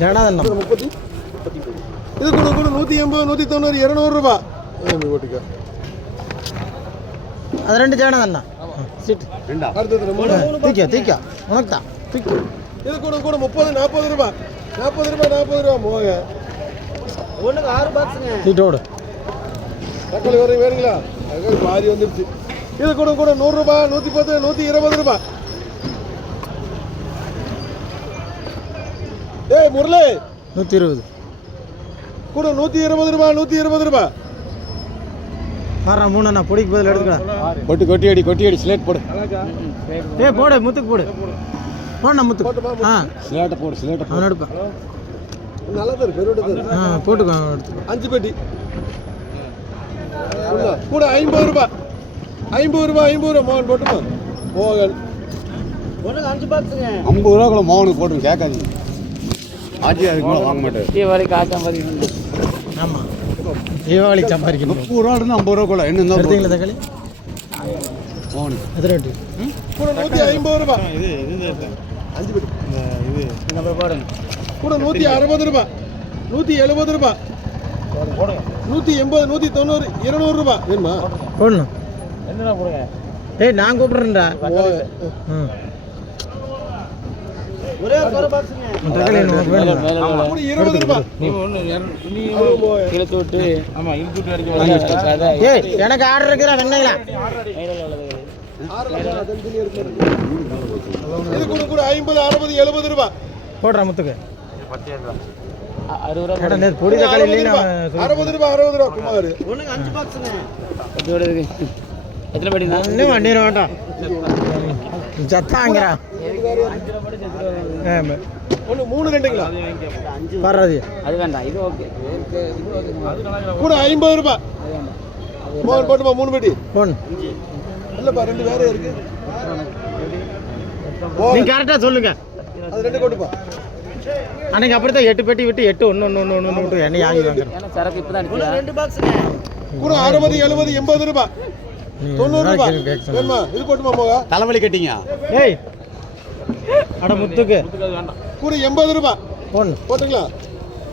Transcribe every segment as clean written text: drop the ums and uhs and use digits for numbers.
ஜனாதண்ணம் 30. இது கூட கூட 180 190 200 ரூபாய் ஓட்டிக்க. அது ரெண்டு ஜனாதண்ணா சீட்டு தூக்கியா தூக்கியா உனக்கு தான் தூக்கி. இது கூட கூட 30 40 ரூபாய் 40 ரூபா மோக ஒன்றுக்கு 6 பாக்ஸுங்க. சீட்டோடு தக்காளி வரை வேணுங்களா? அது பாதி வந்துருச்சு. இது கூட கூட 100 ரூபாய் 110 120 ரூபாய். ஏய் முரளி 120 கூட 120 ரூபாய் 120 ரூபாய். மாறா மூணு நான் பொடிக்கு பதில் எடுத்துக்கலாம். கொட்டி அடி ஸ்லேட் போடு. போடு முத்துக்கு போடு போடா முத்துக்கு. ஸ்லேட்டை போடு அவன் எடுப்பேன். நல்லா தான் இருக்கு. போட்டுக்கோ. 5 பெட்டி கூட 50 ரூபாய் 50 ரூபாய் மோகன் போட்டுமா மோகன். ஒன்றுக்கு 5 பாக்ஸுங்க. 50 ரூபாய்க்குள்ள மோகனுக்கு போட்டு கேட்காதீங்க. ஆட்சி அதுக்கு மேலே வாங்க மாட்டேன். தீபாவளி காசு சம்பாதிக்கணும். ஆமாம் தீபாவளி சம்பாதிக்கணும். 30 ரூபா இருந்து 50 ரூபாய்க்குள்ள என்ன இருந்தால் எடுத்தீங்களா தக்காளி மோகனுக்கு எத்தனை ரேட்டு? கூட 150 ரூபாய். இது 5 பெட்டி இது போடுங்க. கூட 160 ரூபாய் 170 ரூபாய் 180 190 200 ரூபாய் வேணுமா? போடணும். என்னடா போடுங்க. நான் கூப்பிடுறேன்டா. ஒரே ஒரு பாக்ஸுங்க. தக்காளி உனக்கு வேணும். கூட 20 ரூபாய். இழுத்து விட்டு அடிக்க. எனக்கு ஆர்டர் இருக்கிறா வெண்ணெய்லாம். இது கூட கூட 50 60 70 ரூபாய். போடுறா முத்துக்கு. 60 ரூபா. பொடி தக்காளி 60 ரூபாய் குமார். ஒன்றுக்கு 5 பாக்ஸுங்க. எத்தனை படிங்க? இன்னும் வண்டியில் வேண்டாம் சத்தாங்கிறா. ஒன்று 3 2ங்களா? வர்றது அது வேண்டாம். இது ஓகே. கூட 50 ரூபாய். மோகன் போட்டுமா 3 பெட்டி போன். இல்லைப்பா 2 வேற இருக்கு. நீ கரெக்டாக சொல்லுங்க. அது 2 போட்டுப்பா. அன்னைக்கு அப்படித்தான் 8 பெட்டி விட்டு 8 ஒன்று எண்ணெய் ஆகி வாங்க. சரக்கு இப்போ தான் 2 பாக்ஸுங்க. கூட 60 70 80 ரூபாய் 90 ரூபாய் வேணுமா? இது போட்டுமா மோகா? தலைவலி கட்டிங்க. ஏய் அட முத்துக்கு கூட 80 ரூபாய் போன் போட்டுங்களா?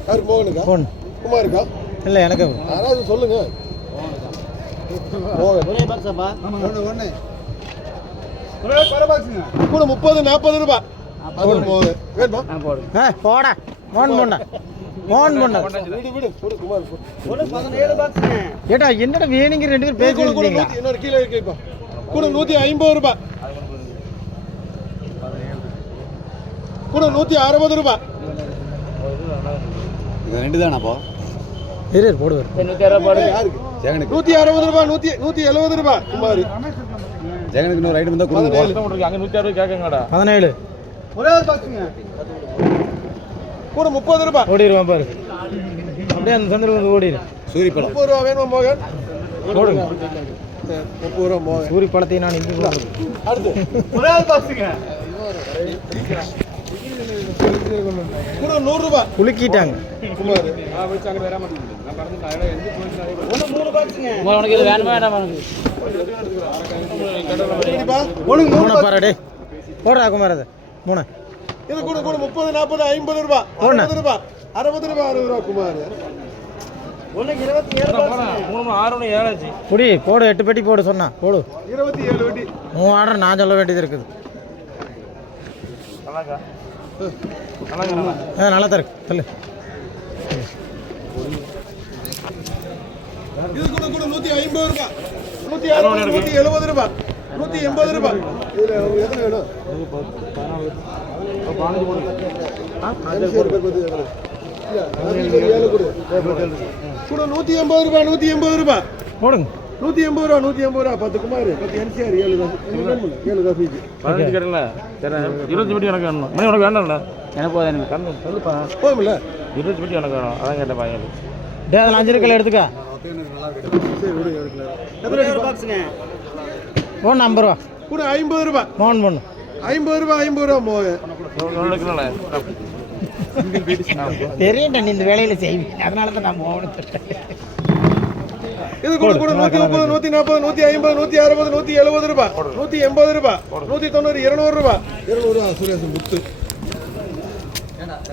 யாரு மோகனுக்கா? போன் குமாருக்கா? இல்லை எனக்கு. யாராவது சொல்லுங்க. மோகன் ஒரே பாக்ஸாப்பா? கூட 30 40 ரூபாய். அது மோகன் வேணுமா? போடுங்க. போடா மோன் போண்டா மோன் போண்டா. விடு போடு குமார் போடு. ஒன்றுக்கு 17 பாக்ஸுங்க. ஏட்டா என்னடா வேணுங்க 2 பேர் பேசி வந்தீங்களா? இன்னொரு கீழே இருக்குப்பா. கூட 150 ரூபாய். கூட 160 ரூபாய். இது 2 தானப்போ? இரு போடுவார். 160 போடுங்க. யாருக்கு? ஜெகனுக்கு 160 ரூபாய் 170 ரூபாய் குமார். ஜெகனுக்கு இன்னொரு ஐட்டம் தான் கொடுங்க. 17 ஒரே பாக்ஸுங்க. கூட 30 ரூபாய். ஓடிடுவான் பாரு. அப்படியே அந்த சந்திரன் வந்து ஓடிடு. சூரிப்பழம் 30 ரூபாய் வேணுமா மோகன்? போடுங்க. 30 ரூபாய் மோகன். சூரி பழத்தை நான் இங்கே போடுறேன். அடுத்து ஒரே பாக்ஸுங்க. கூட 100 ரூபாய். குலுக்கிட்டாங்க குமார். ஒன்று 3 பாக்ஸுங்க. உனக்கு இது வேணுமா வேண்டாமா? உனக்கு மூணு பாரு. போடுறா குமார் அது 3. இது கூட கூட 30 40 50 ரூபாய் 60 ரூபாய் 60 ரூபாய் குமார். ஒன்றுக்கு 27 பாக்ஸுங்க. குடி போடு 8 பெட்டி போடு சொன்னா போடு. 27 வெட்டி. உன் ஆர்டர் நான் சொல்ல வேண்டியது இருக்குது. நல்லா தான் இருக்கு சொல்லு. இது கூட கூட 150 ரூபாய் 160 170 ரூபாய் 180 ரூபாய். இதுல உங்களுக்கு எத்தனை வேணும்? 15 போடுங்க. கூட 180 ரூபாய் 180 ரூபாய் போடுங்க. 180 ரூபா 180 ரூபா 10 குமார் 10 NCR 7 காஃபி 15 கேட்டீங்களா? சரி 20 பெட்டி எனக்கு வேணும். மணி உனக்கு வேண்டாம்ல? எனக்கு போதும். கண்ணு சொல்லுப்பா. போதும்ல? 20 பெட்டி எனக்கு வேணும். அதான் கேட்டேன் பையன். அதில் 5 கிலோ எடுத்துக்க. சரி விடு எடுக்கலாம். ஒரே ஒரு பாக்ஸுங்க. போன் 50 ரூபா. கூட 50 ரூபாய் மோகன் பொண்ணு 50 ரூபாய் மோகன். தெரியண்டா நீ இந்த வேலையில செய்வீங்க, அதனால தான் நான் மோகன். இது கூட கூட 130 140 150 160 170 ரூபாய் 180 ரூபாய் 190 200 ரூபாய் 200 ரூபாய் சுரேஷ் முத்து வேண்டாம்